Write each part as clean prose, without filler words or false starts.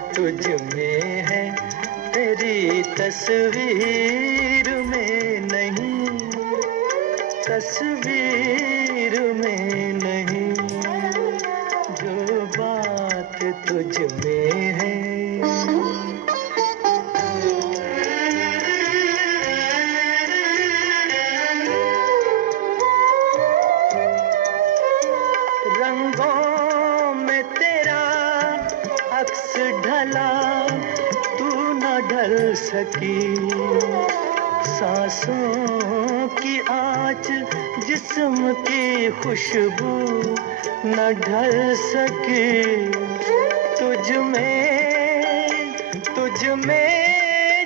तुझ में है, तेरी तस्वीर में नहीं, तस्वीर में नहीं, जो बात तुझ में है। रंगों में तेरा अक्स ढला, तू न ढल सकी, सांसों की आँच जिस्म की खुशबू न ढल सकी। तुझ में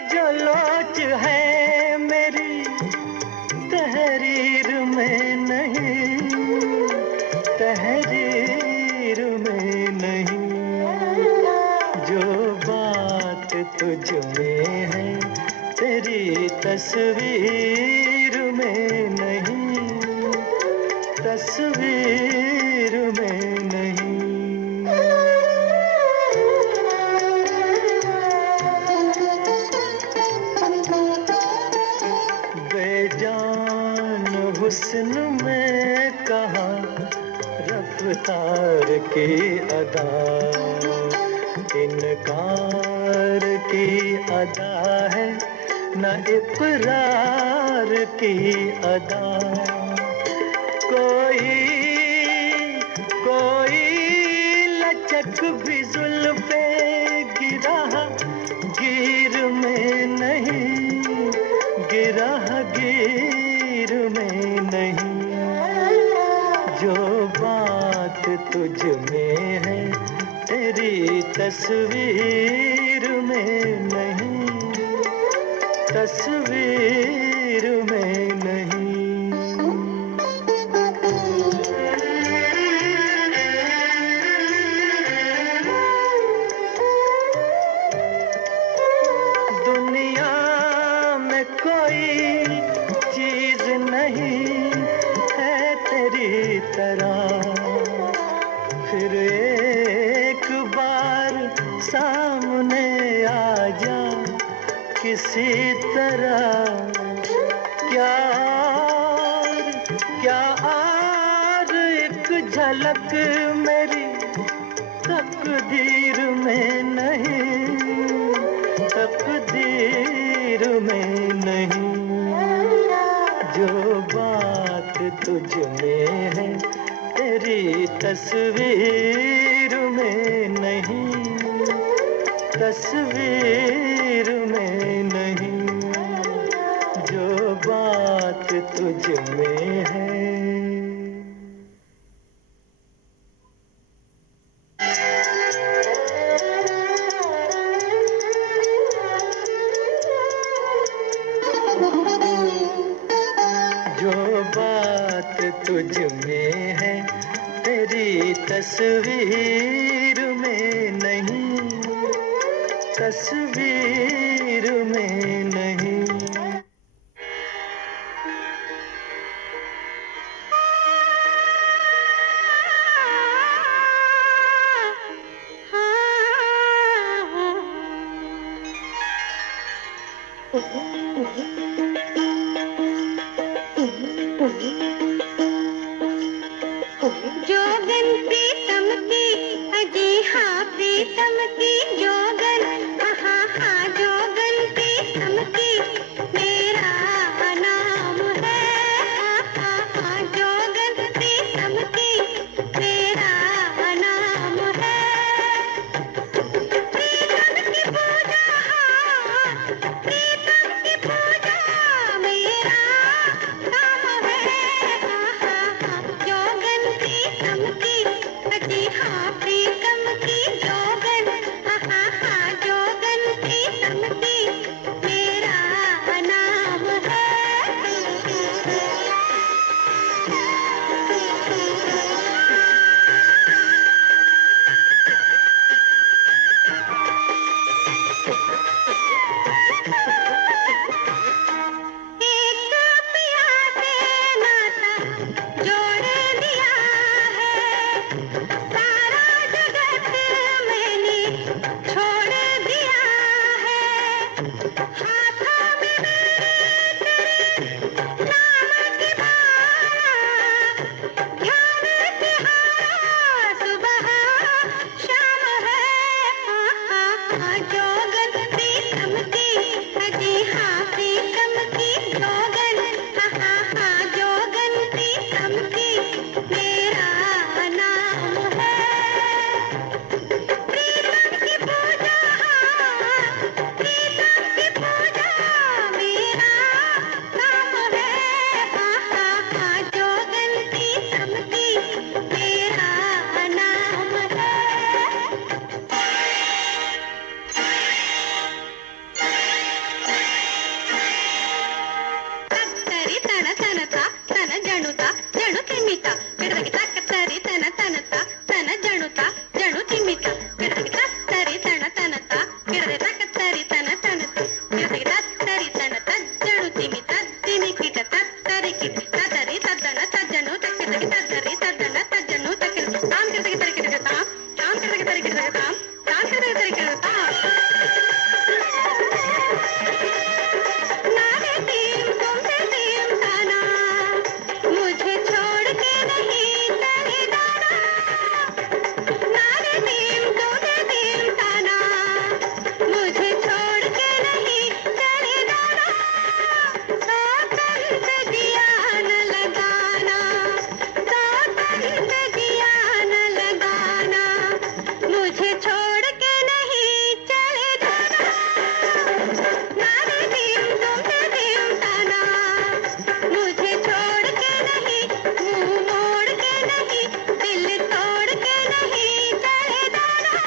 जो लोच है मेरी, तहरीर में नहीं, तहरीर में नहीं, जो बात तुझ में है, तेरी तस्वीर में नहीं, तस्वीर में नहीं। बेजान हुस्न में कहा रफ्तार की अदा, इनकार की अदा है न इकरार की अदा। कोई लचक भी जुल्फे गिरा गिर में नहीं, गिरा गिर में नहीं, जो बात तुझ में है, तेरी तस्वीर में नहीं, तस्वीर में नहीं। दुनिया में कोई चीज नहीं है तेरी तरह, फिर एक बार सामने आ जा किसी तरह। क्या और एक झलक मेरी तकदीर में नहीं, तकदीर में नहीं, जो बात तुझ में है, तेरी तस्वीर में नहीं, तस्वीर में नहीं, जो बात तुझ में है। जो बात तुझ में है, तेरी तस्वीर में नहीं, तस्वीर में नहीं। जोगन प्रीतम की, अजी हाँ प्रीतम की जोगन, हाँ हाँ जोगन प्रीतम की मेरा नाम है, हाँ हाँ जोगन प्रीतम की मेरा नाम है। प्रीतम की पूजा, प्रीतम की पूजा मुझे छोड़ के नहीं चले जाना, ना रे दिल तुमने दिल जाना, मुझे छोड़ के नहीं, मुंह मोड़ के नहीं, दिल तोड़ के नहीं चले जाना।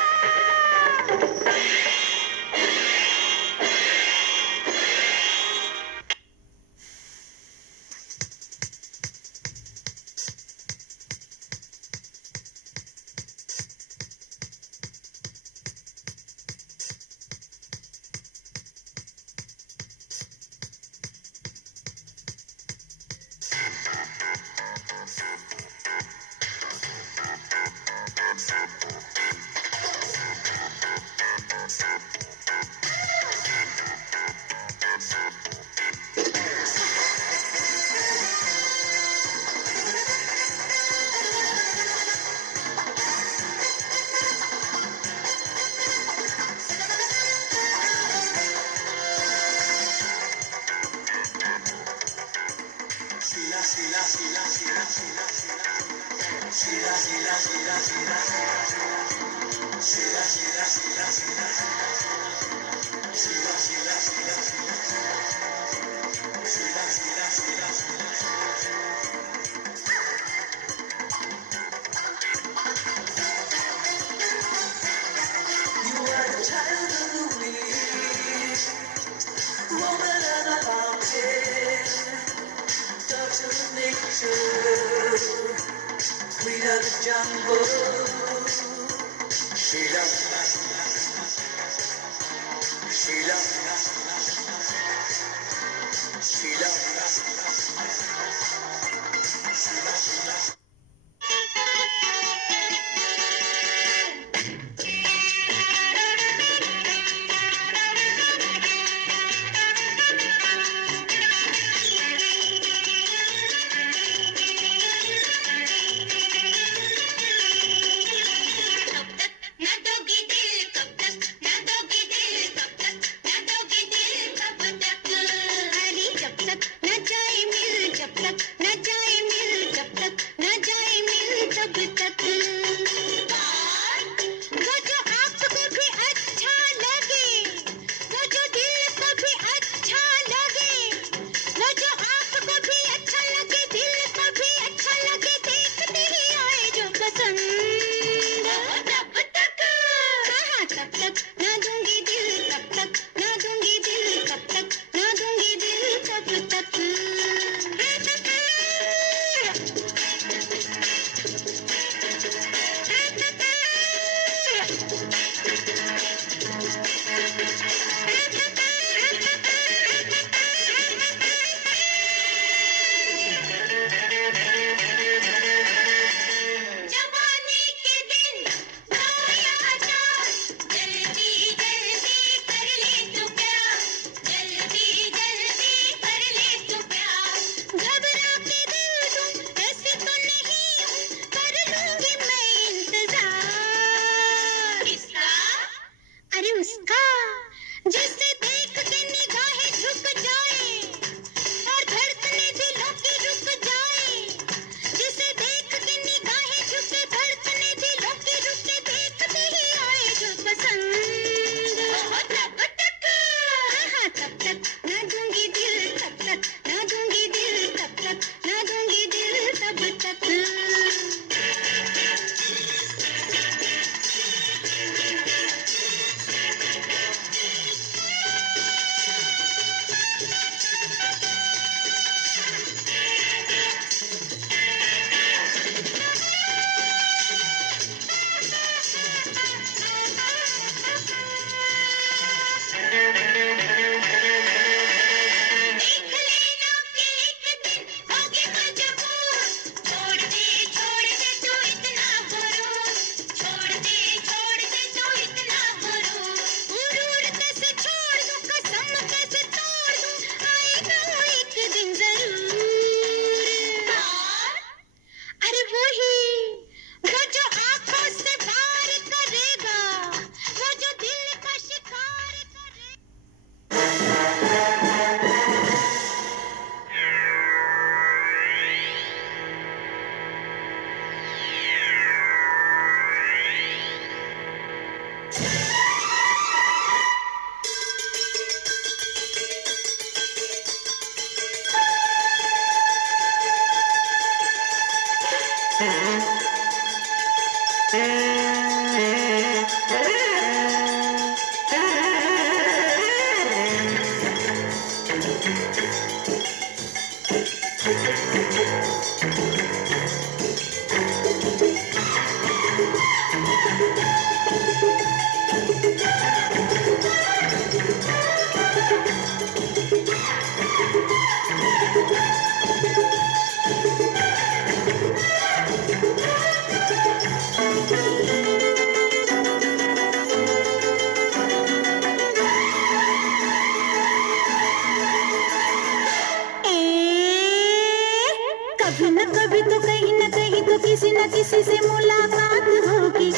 कभी न कभी तो कहीं न कहीं तो किसी न किसी से मुलाकात होगी,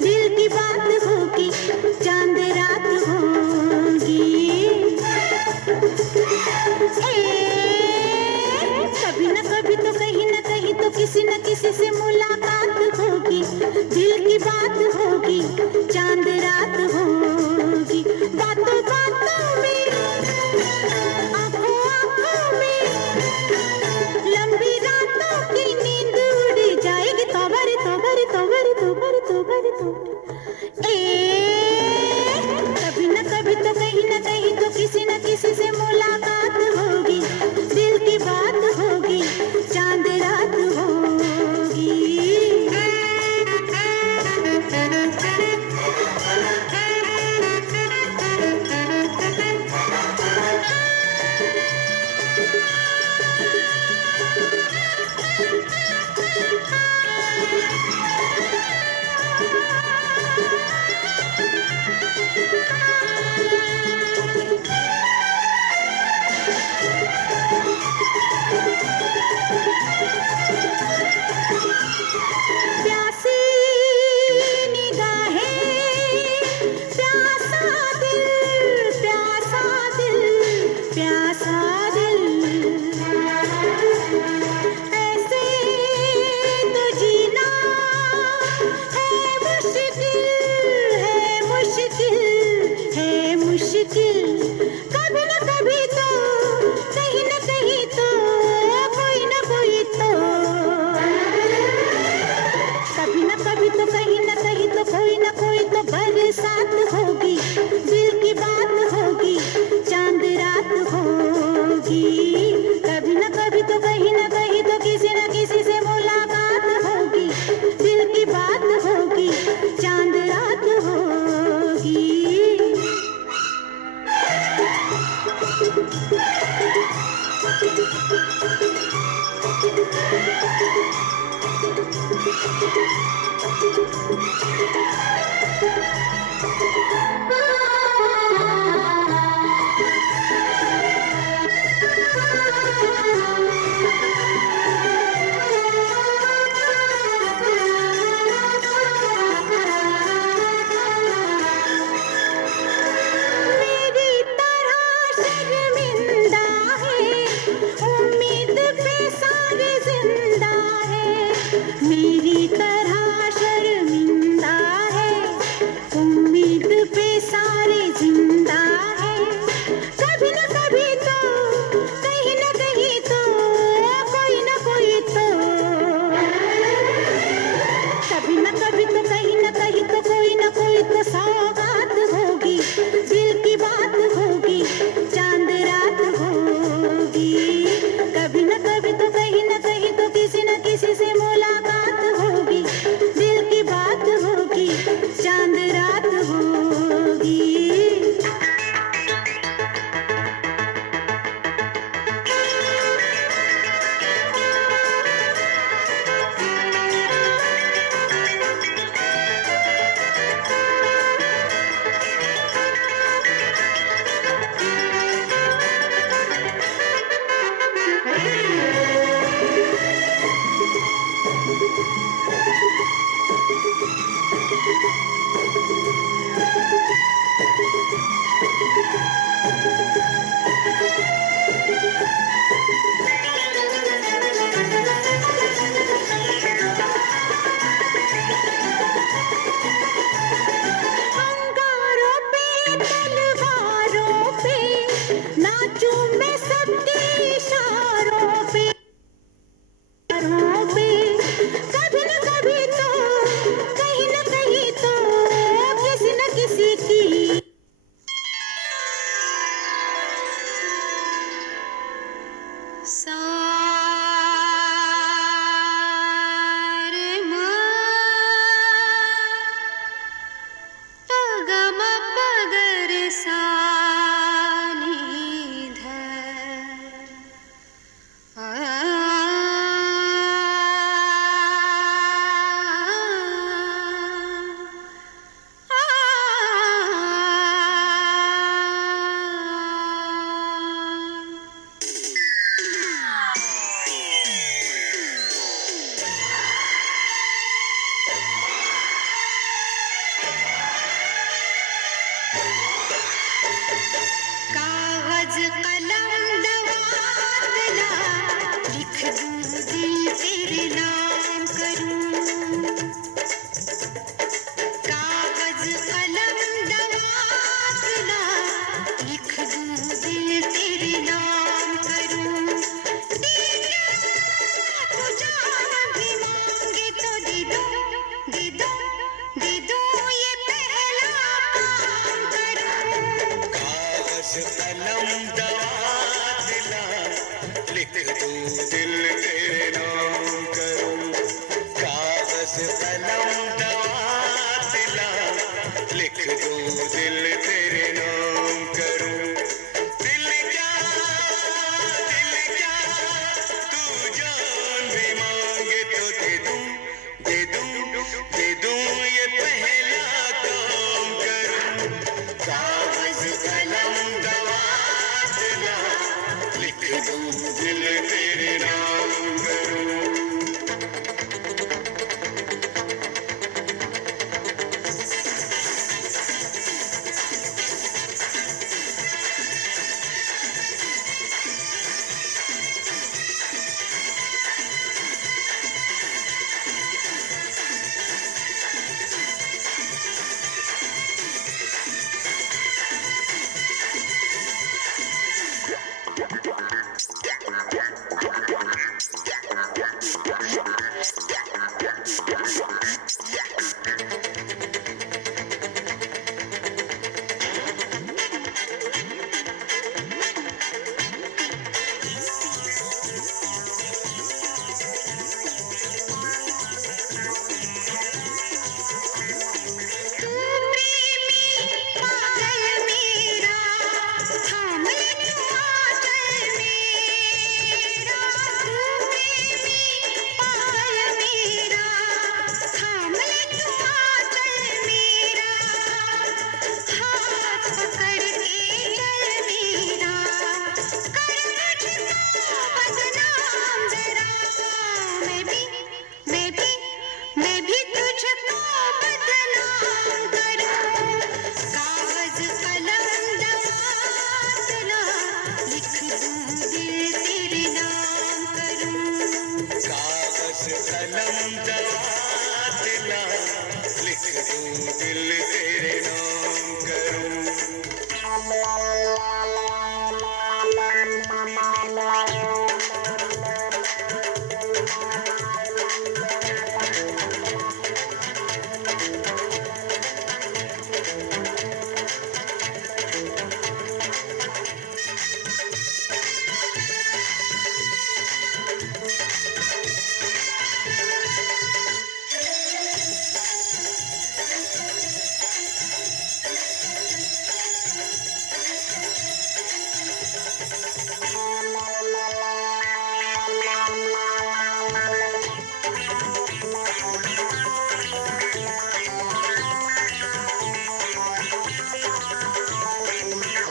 दिल की बात होगी, चांद रात होगी। कभी न कभी तो कहीं न कहीं तो किसी न किसी से मुलाकात होगी, दिल की बात होगी, चांद रात होगी। बातों बातों में, आंखों आंखों में, लंबी रातों की नींद उड़ जाएगी। तोबर तोबर तोबर तोबर तोबर तोबर। कभी न कभी तो कहीं न कहीं तो किसी न किसी से मुलाकात होगी, दिल की बात होगी, चांद रात होगी। प्यासी निगाहें, प्यासा दिल, प्यासा दिल, प्यासा दिल। ऐसे तो जीना है मुश्किल, है मुश्किल, है मुश्किल। कभी न कभी तो कहीं न कहीं तो कोई न कोई तो, कभी न कभी तो कहीं न कहीं तो कोई न कोई तो बरसात होगी, दिल की बात होगी, चांद रात होगी। कभी न कभी तो कहीं न कहीं तो किसी न किसी से मुलाकात होगी, दिल की बात होगी, चांद रात होगी। कलम दवात ला, लिख दूं दिल तेरे नाम करूं। कागज कलम दवात ला, लिख दूं दिल तेरे नाम करूं। दिल क्या तू जान भी मांगे तो दे दूं, दे दूं, दे दूं, ये पहला काम करूं। कागज कलम दवात ला, लिख दूं दिल तेरे नाम करूं। कागज कलम दवात ला, लिख दूं दिल तेरे नाम करूं। दिल क्या तू जान भी मांगे तो दे दूं, दे दूं, दे दूं, ये पहला काम करूं। कागज कलम दवात ला, लिख दूं दिल तेरे नाम करूं। तू प्रेमी पागल मेरा, थाम ले तू आंचल मेरा। तू प्रेमी पागल मेरा, थाम ले तू आंचल मेरा। हाथ पकड़ के चल मेरा, कर मुझको बदनाम जरा। मैं भी तुझको बदनाम करूं। कागज कलम दवात ला, लिख दूं दिल तेरे नाम करूं। कागज कलम दवात ला, लिख दूं दिल तेरे नाम करूं।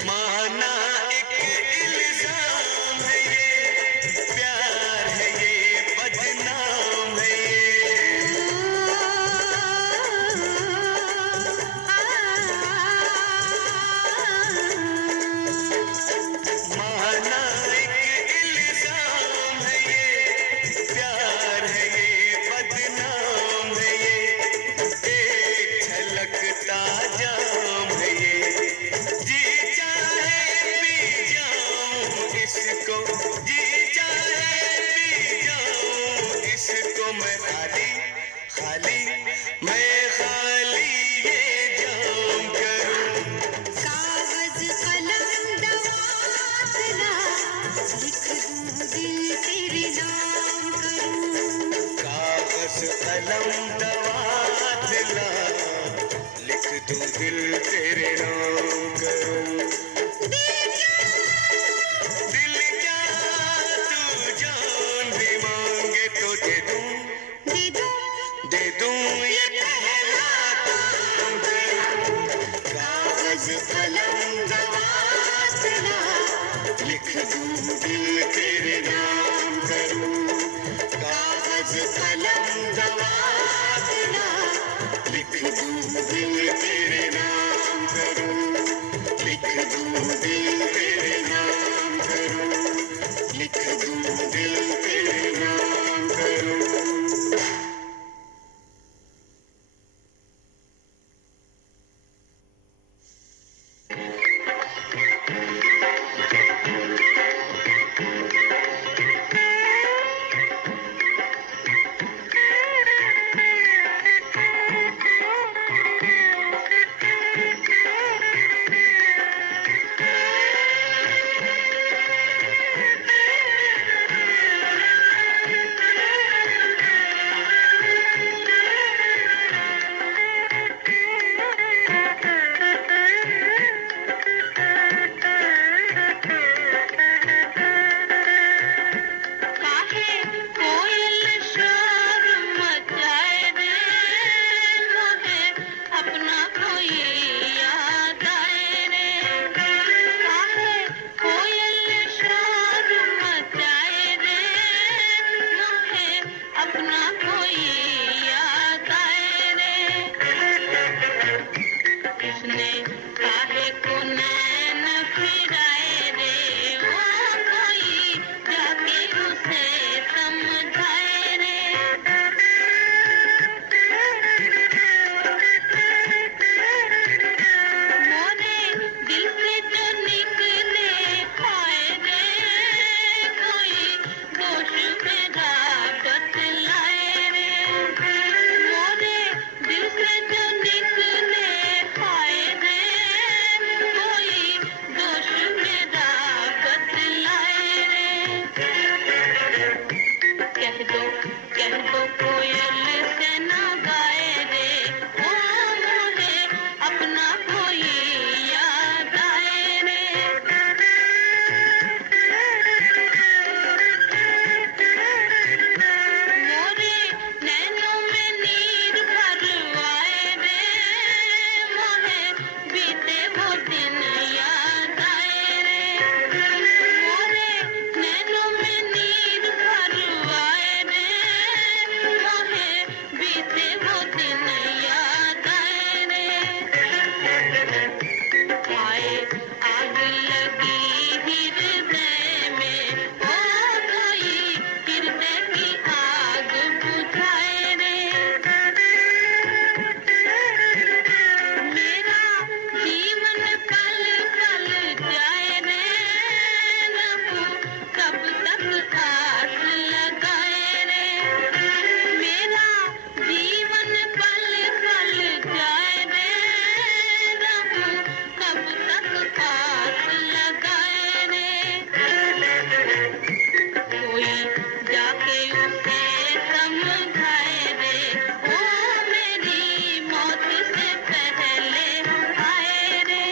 माना एक इल्जाम है ये, प्यार है ये, बदनाम है ये। माना एक इल्जाम है ये, प्यार है ये, बदनाम है ये। एक छलकता जाम है ये, जी चाहे पी जाऊं इसको, जी चाहे पी जाऊं इसको। मैं खाली खाली, मैं खाली ये जाम करूं। कागज कलम दवात ला, लिख दूं दिल तेरे नाम करूं। कागज कलम दवात ला, लिख दूं दिल तेरे नाम करूं। दिल क्या तू जान भी मांगे तो दे दूं, दे दूं, दे दूं, ये पहला काम करूं। कागज कलम दवात ला, लिख दूं दिल तेरे नाम करूं। कागज कलम दवात ला, लिख दूं दिल तेरे नाम करूं। लिख दूं दिल तेरे नाम उसने काहे को नैन फिराए रे, ओ कोई जाके उसे समझाए रे। मोरे दिल से जो निकले हाय रे, कोई दोष मेरा बतलाए रे। मोरे दिल से जो निकले हाय रे, कोई दोष मेरा बतलाए रे। कह दो कोयल से ना गाए रे, ओ मोहे अपना कोई याद आए रे। मोरे नैनों में नीर भरवाए रे, मोहे बीते वो दिन याद आए रे। मोरे नैनों में नीर भरवाए रे, मोहे बीते वो दिन याद आए रे। आए आग लगी हृदय में, ओ कोई हृदय की आग बुझाए रे। मेरा जीवन पल पल जाए रे, रहूं कब तक आस लगाए रे। मेरा जीवन पल पल जाए रे, रहूं कब तक आस लगाए रे। कोई जाके उसे समझाए रे, ओ मेरी मौत से पहले आए रे।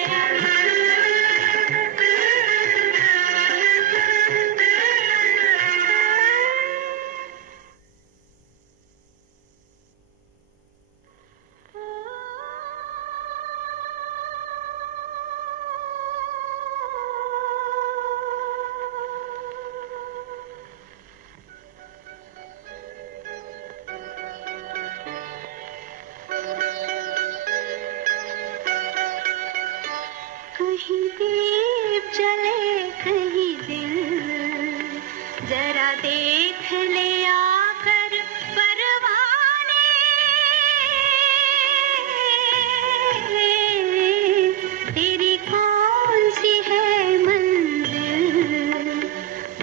कहीं दीप जले कहीं दिल, जरा देख ले आकर परवाने। तेरी कौन सी है मंजिल,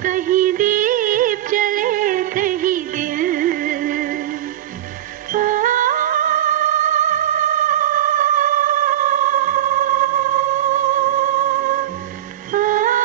कहीं दीप जले कहीं दिल। ओ ओ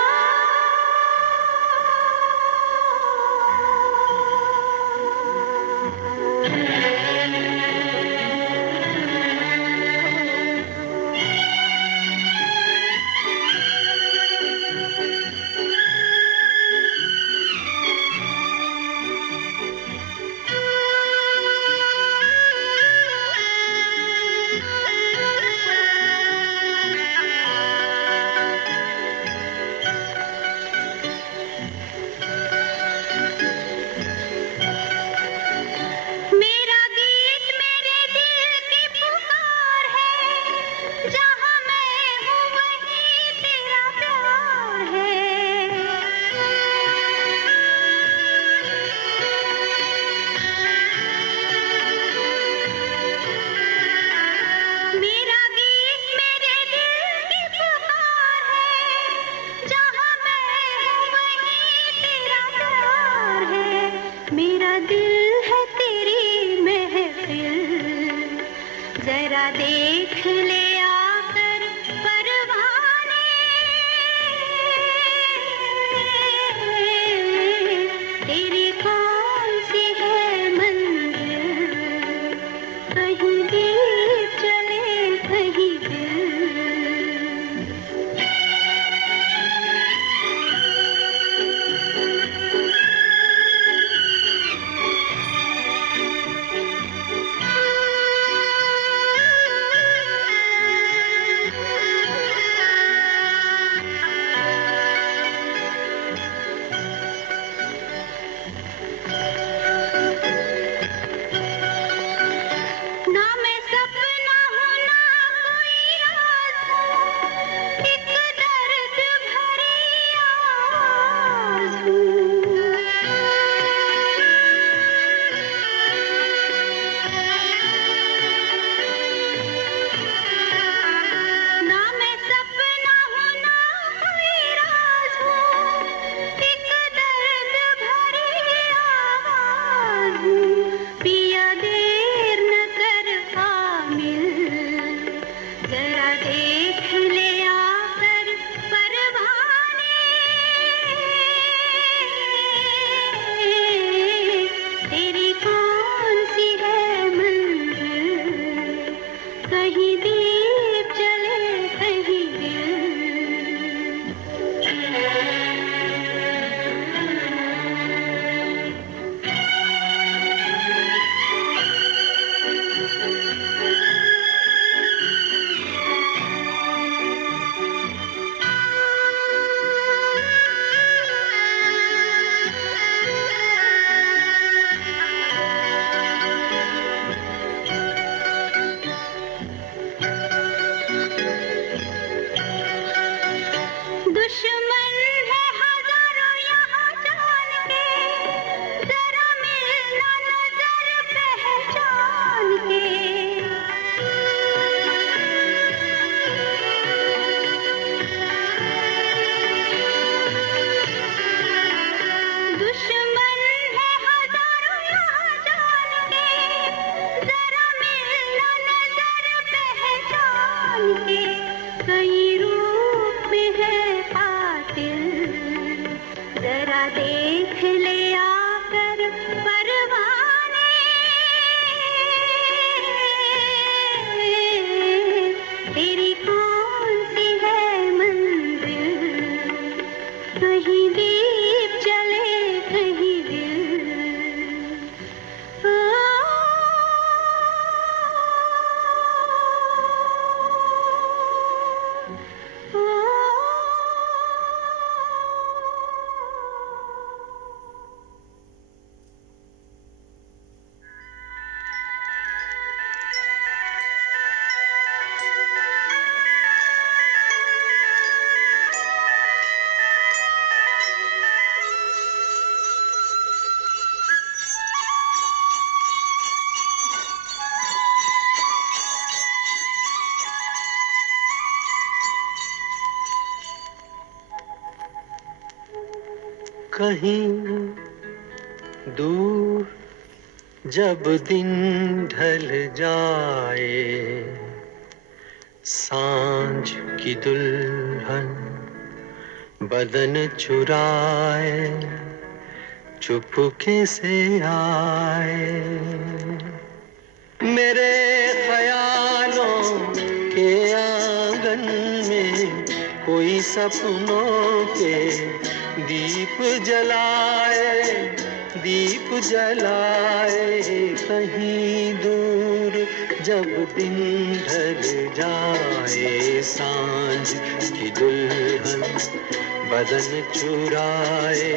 जरा देख ले आकर परवाने, तेरी कौन सी है मंजिल, कहीं दीप जले कहीं दिल। दुश्मन है हजारों यहाँ जान के, जरा मिलना नजर पहचान के। दुश्मन है हजारों यहाँ जान के, जरा मिलना नजर पहचान के। कई रूप में है कातिल, जरा देख ले आकर परवाने, तेरी कौन सी है मंजिल, कहीं दीप जले कहीं दिल। ओ, ओ, कहीं दूर जब दिन ढल जाए, सांझ की दुल्हन बदन चुराए चुपके से आए, मेरे ख्यालों के आंगन में कोई सपनों के दीप जलाए, दीप जलाए। कहीं दूर जब दिन ढल जाए, सांझ की दुल्हन बदन चुराए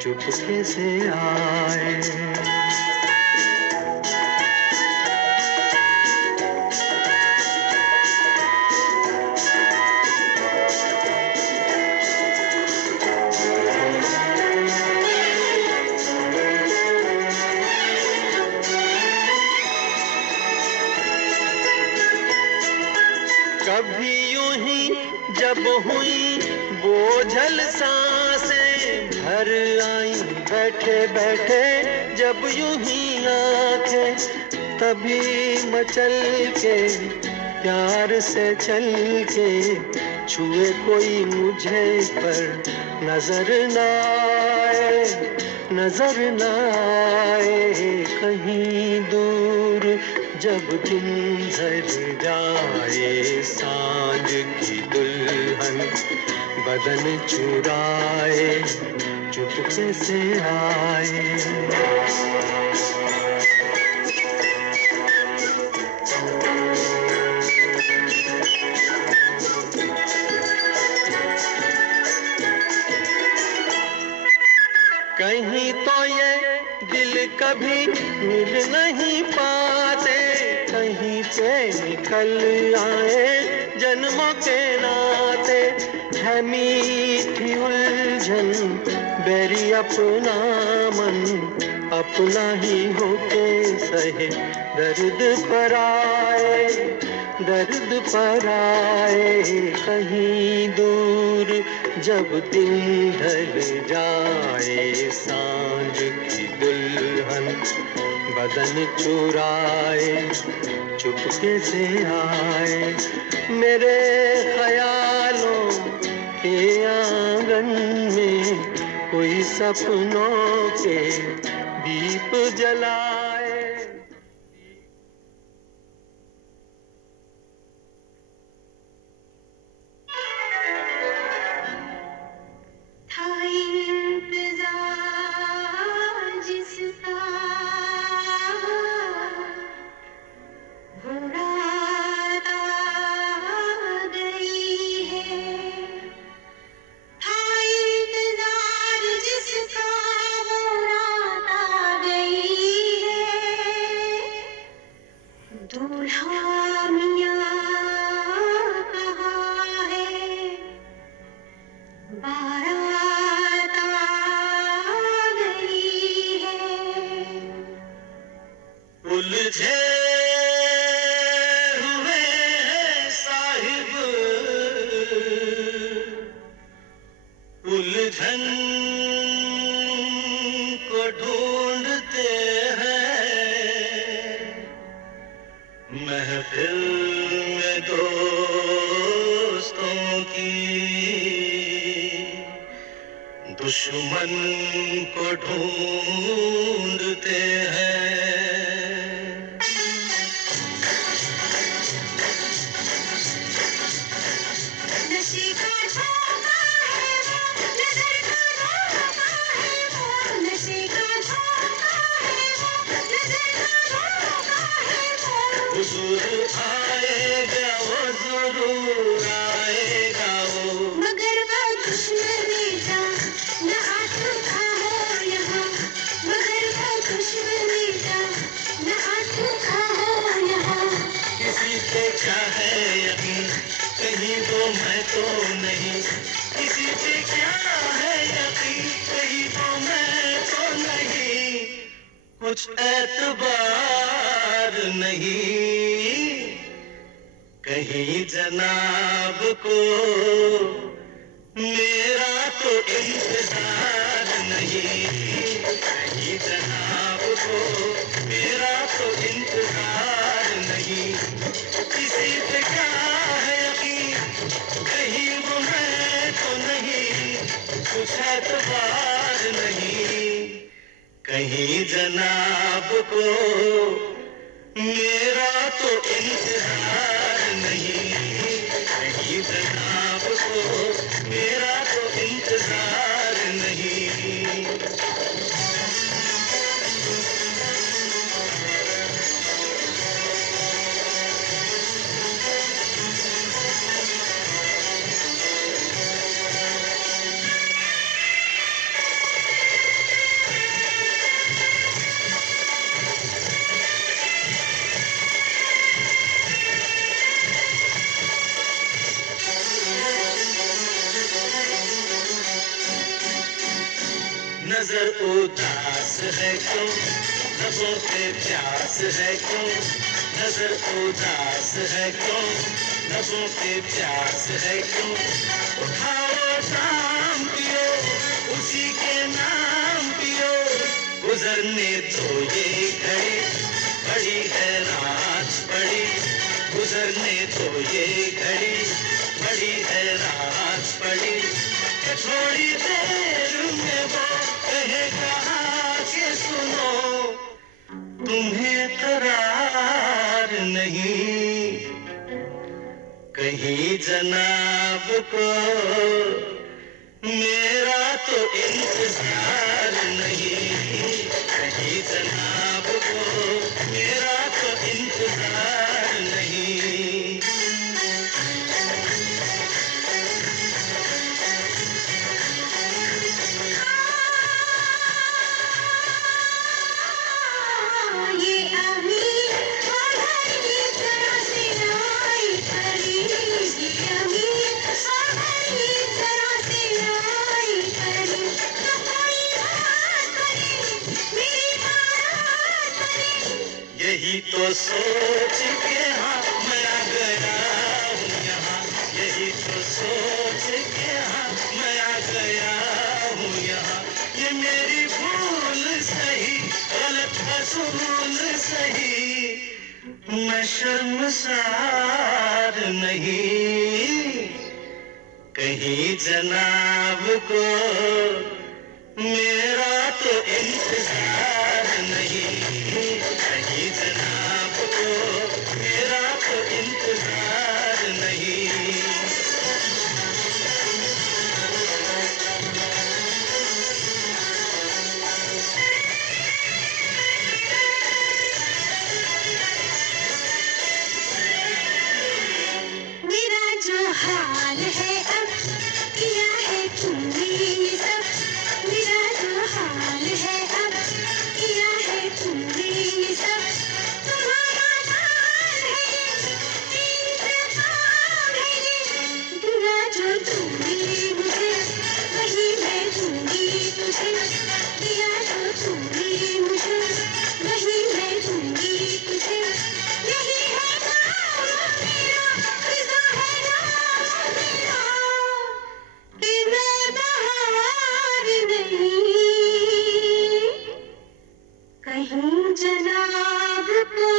चुपके से आए। कभी यूं ही जब हुई बोझल सांसें भर आई, बैठे बैठे जब यूं ही आंखें, तभी मचल के प्यार से चल के छुए कोई मुझे पर नजर न आए, नजर न आए। कहीं दूर जब दिन ढल जाए, सांझ की दुल्हन बदन चुराए चुपके से आए। कहीं तो ये दिल कभी मिल नहीं पाते, कहीं से निकल आए जन्मों के नाते। है मीठी उलझन बेरी अपना मन, अपना ही होके सहे दर्द पर आए, दर्द पर आए। कहीं दूर जब दिन ढल जाए, सांझ की दुल्हन बदन चुराए चुपके से आए मेरे ख्यालों के आंगन में कोई सपनों के दीप जलाए। था इंतजार जिसका वो रात आ गई है। था इंतजार जिसका वो रात आ गई है। दूल्हा मियां कहाँ है? बारात आ गई है। उलझे हुए साहिब उलझन को ढूंढते हैं महफिल में दोस्तों की दुश्मन को ढूंढते हैं। नशे का झोंका है वो, नजर का धोखा है वो। नशे का झोंका है वो, नजर का धोखा है वो। हुजूर आएगा वो जरूर आएगा वो मगर वो दुश्मन जा न आ चुका हो यहाँ। मगर वो दुश्मन जा न आ चुका हो यहाँ। किसी पे क्या है यकीन कहीं वो मैं तो नहीं किसी पे क्या है यकीन कहीं वो मैं तो नहीं कुछ एतबार नहीं कहीं जनाब को मेरा तो इंतजार नहीं कहीं जनाब को मेरा तो इंतजार नहीं किसी पे क्या है यकीन कहीं वो मैं तो नहीं कुछ एतबार नहीं कहीं जनाब को मेरा तो इंतजार नहीं कहीं जनाब को मेरा तो इंतजार नहीं। नजर उदास है क्यों लबों पे प्यास है क्यों नजर उदास है क्यों लबों पे प्यास है क्यों उठाओ शाम पियो उसी के नाम पियो गुजरने दो ये घड़ी बड़ी है रात बड़ी गुजरने दो ये घड़ी बड़ी है रात बड़ी थोड़ी देर में वो कहेगा के सुनो तुम्हें करार नहीं कहीं जनाब को मेरा तो इंतजार नहीं कहीं जनाब को मेरा तो इंतजार नहीं। ये अमी हमारी तरह से आई परी। ये अमी हमारी तरह से आई परी। तो कोई बात करे मेरी बात करे। यही तो सोच नहीं, कहीं जनाब को मेरा तो इंतजार नहीं, कहीं जनाब को मेरा तो इंतजार नहीं। मेरा जो हाल है अब किया है तुमने ये सब, मेरा जो हाल है अब किया है तुमने ये सब, तुम्हारा हाल है इंतकाम है ये, दिया जो तुमने मुझे वही मैं दूंगी तुझे, दिया जो तुमने मुझे वही मैं दूंगी तुझे, यही है काम मेरा, फिजा है नाम मेरा, कि मैं बहार नहीं, कहीं जनाब को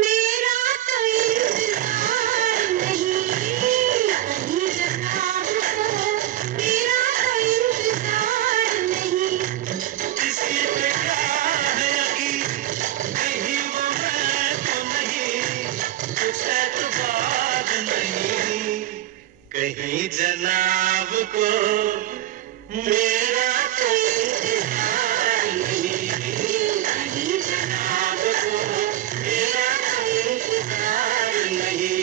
मेरा तो इंतजार नहीं, कहीं जनाब को मेरा तो इंतजार नहीं। किसी पे क्या है यकीन, कहीं वो मैं तो नहीं, कुछ एतबार नहीं, कहीं जनाब को मेरा तो इंतजार नहीं, कहीं जनाब को मेरा तो इंतजार नहीं।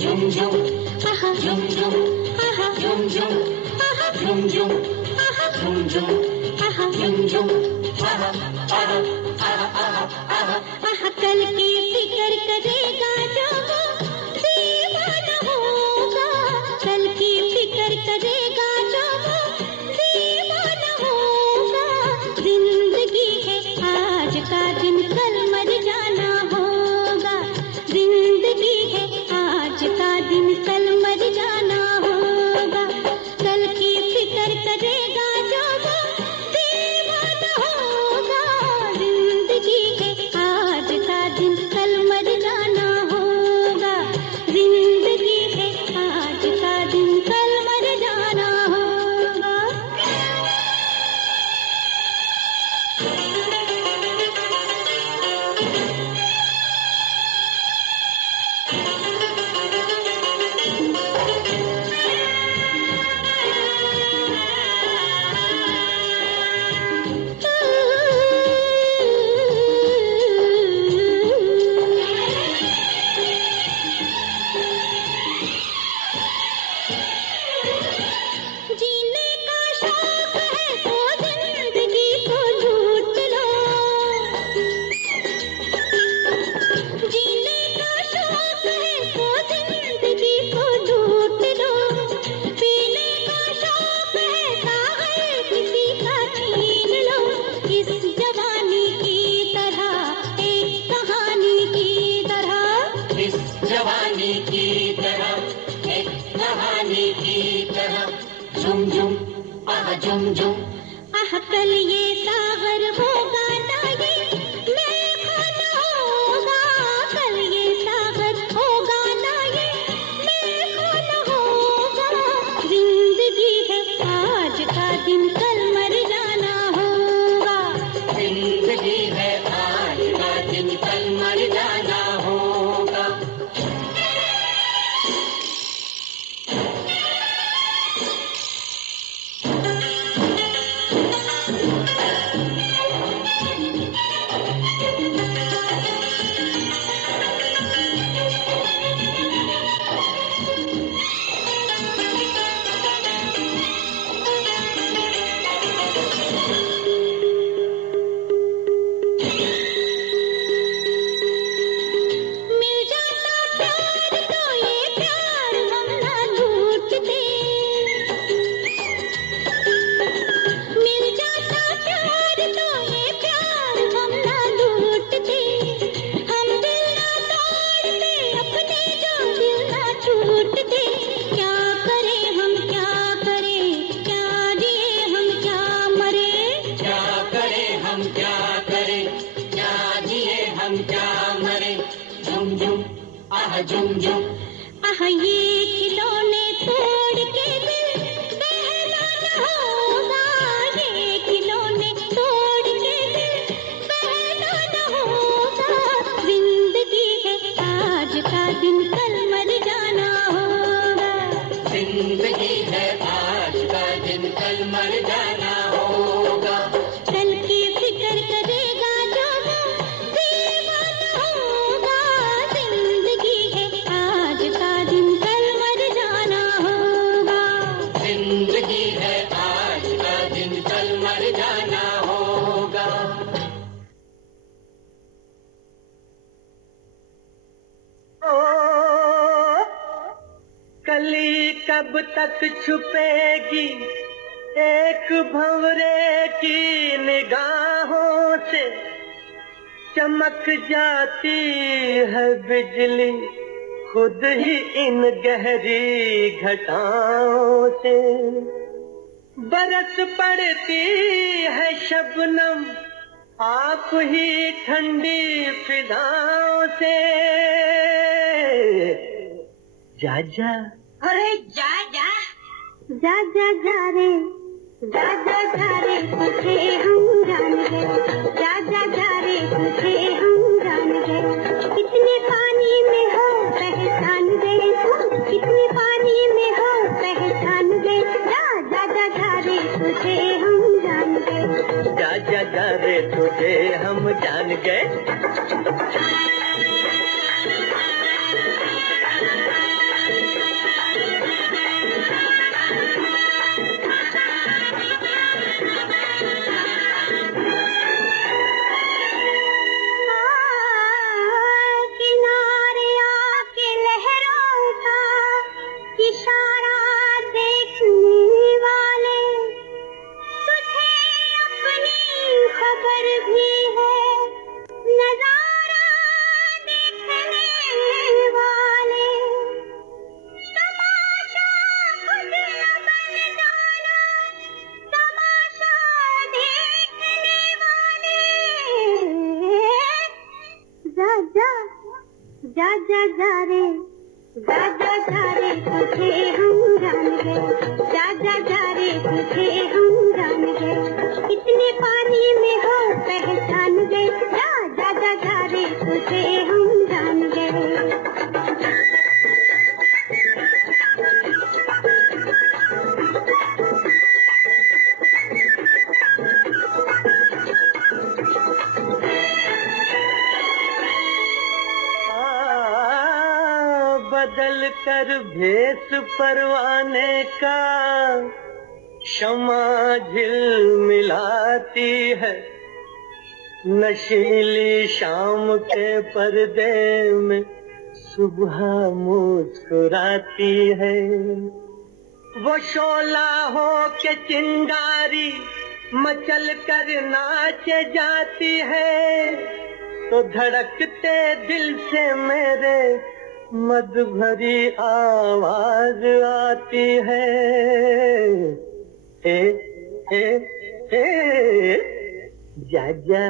Zum zum, aha, zum zum, aha, zum zum, aha, zum zum, aha, zum zum, aha, zum zum, aha, aha, aha, aha, aha. आह कल की फिक्र करेगा जो वो दीवाना होगा, कल की फिक्र करेगा जो वो दीवाना होगा, जिंदगी है आज का दिन कल मर जाना होगा, जिंदगी है आज का दिन कल मर जाना होगा, कल की फिक्र करेगा जो वो दीवाना होगा, जिंदगी है आज का दिन कल मर जाना होगा, जिंदगी है आज का दिन कल मर जाना होगा। जीने का शौक है तो जिंदगी को लूट लो, जीने का शौक है तो जिंदगी को लूट लो, पीने का शौक है सागर किसी का छीन लो, इस जवानी की तरह एक कहानी की तरह, इस जवानी की तरह एक कहानी की तरह, झुम झुम, आह झुम झुम, आह कल ये सागर होगा ना ये मैं खाना होगा, कल ये सागर होगा ना ये मैं खाना होगा, जिंदगी है आज का दिन कल मर जाना होगा, जिंदगी है आज का दिन कल मर जाना होगा। हम क्या करें, क्या जिए हम क्या मरे, झुम झुम आह झुम झुम। आह ये खिलौने तोड़ के दिल बहला न होगा, ये खिलौने तोड़ के दिल बहला न होगा। जिंदगी है आज का दिन कल मर जाना होगा, जिंदगी है आज का दिन कल मर जाना होगा। कल की फिक्र करेगा जो वो दीवाना होगा। जिंदगी है आज का दिन कल मर जाना होगा, जिंदगी है आज का दिन कल मर जाना होगा। ओ कली कब तक छुपेगी एक भंवरे की निगाहों से, चमक जाती है बिजली खुद ही इन गहरी घटाओं से। बरस पड़ती है शबनम आप ही ठंडी फिदाओं से। जा जा अरे जा जा जा जा जा रे, जा जा जा रे तुझे हम जान गए, जा जा जा रे तुझे हम जान गए। कितने पानी में हो पहचान गए तुम, कितने पानी में हो पहचान गए। जा जा जा जा रे तुझे हम जान गए, जा जा जा रे तुझे हम जान गए। किनारे आके लहरों का इशारा देखने वाले, तुझे अपनी खबर भी है नजारा देखने वाले। तमाशा खुद न बन जाना, तमाशा देखने वाले। जा जा जा जा जा रे, जा जा जा रे तुझे हम जान गए, जा जा जा रे तुझे हम जान गए। कितने पानी में हो पहचान गए, जा जा जा जा रे तुझे हम जान गए। बदल कर भेस परवाने का शमा झिलमिलाती है, नशीली शाम के पर्दे में सुबह मुस्कुराती है। वो शोला हो के चिंगारी मचल कर नाच जाती है, तो धड़कते दिल से मेरे मद भरी आवाज आती है। ए जा जा,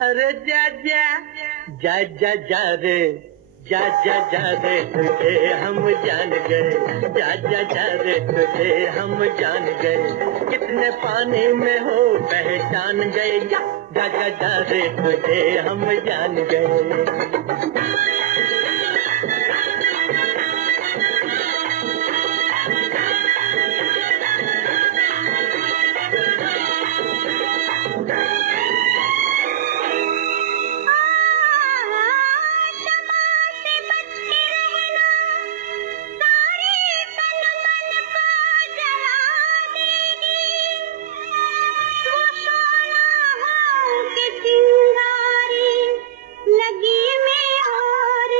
अरे जा जा जा जा जा रे, जा जा जा रे तुझे हम जान गए, जा जा जा रे तुझे हम जान गए। कितने पानी में हो पहचान गए, जा जा जा रे तुझे हम जान गए। लगी में और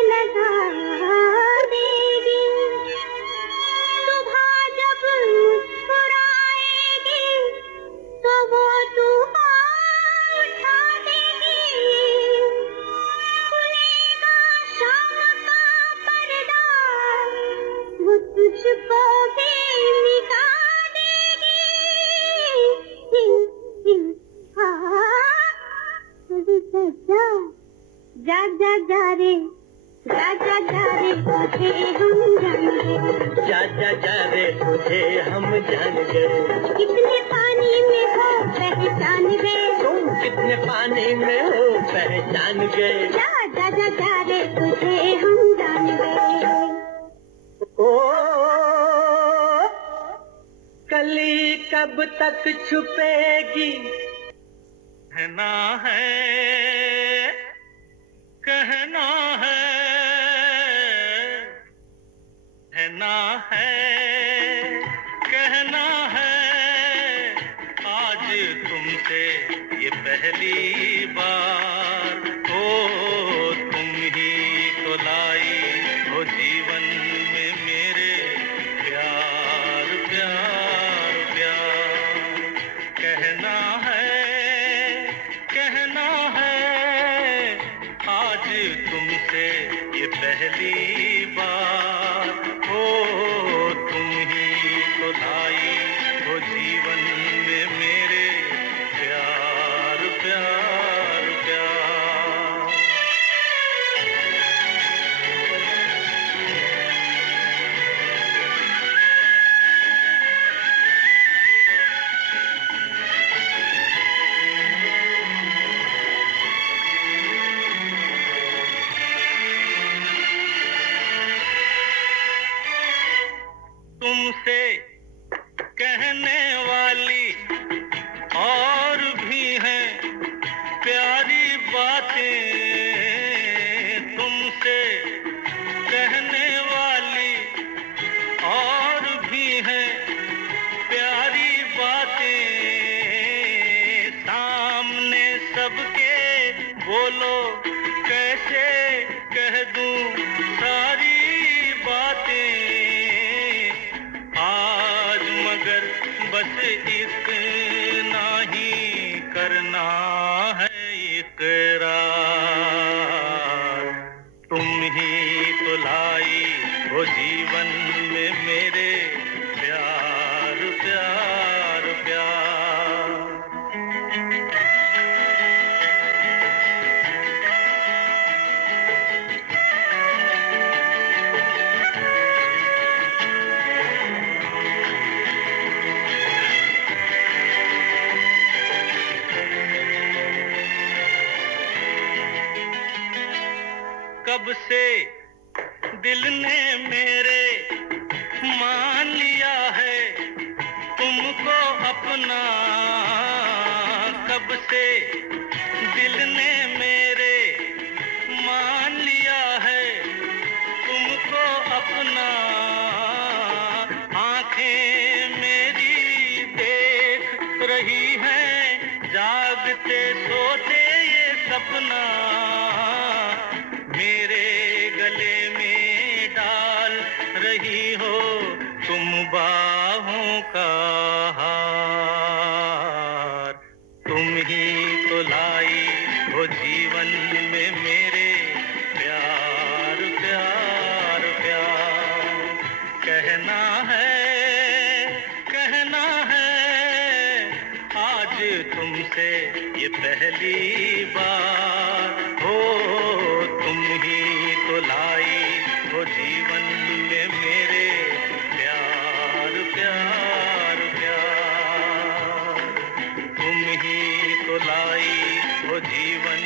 जा जा जा जा रे जा जा जा रे तुझे हम जान गए। जा जा जा रे तुझे हम जान गए। कितने पानी में हो पहचान गए। तुम कितने पानी में हो पहचान गए। जा जा जा जा रे तुझे हम जान गए। ओ कली कब तक छुपेगी, कहना है कहना है कहना है कहना है। आज तुमसे ये पहली बार, ओ तुम ही तो लाई हो जीवन में मेरे प्यार प्यार प्यार। कहना है आज तुमसे ये पहली बार, ओ तुम ही तो लाई हो जीवन में मेरे प्यार प्यार प्यार। तुमसे कहने वाली और भी हैं प्यारी बातें, तुमसे कहने वाली और भी हैं प्यारी बातें। सामने सबके बोलो कैसे कह दूं सारी बातें। आज मगर बस इतना ही करना है इकरार, तुम ही तो लाई हो जीवन में मेरे प्यार प्यार प्यार। कब से दिल ने मेरे मान लिया है तुमको अपना, कब से दिल ने मेरे मान लिया है तुमको अपना। आंखें मेरी देख रही हैं जागते सोते ये सपना। मेरे गले में डाल रही हो तुम बाहों का हार, तुम ही तो लाई हो जीवन में मेरे प्यार प्यार प्यार। कहना है आज तुमसे ये पहली बार, हो तुम ही तो लाई हो जीवन में मेरे प्यार प्यार प्यार। तुम ही तो लाई हो जीवन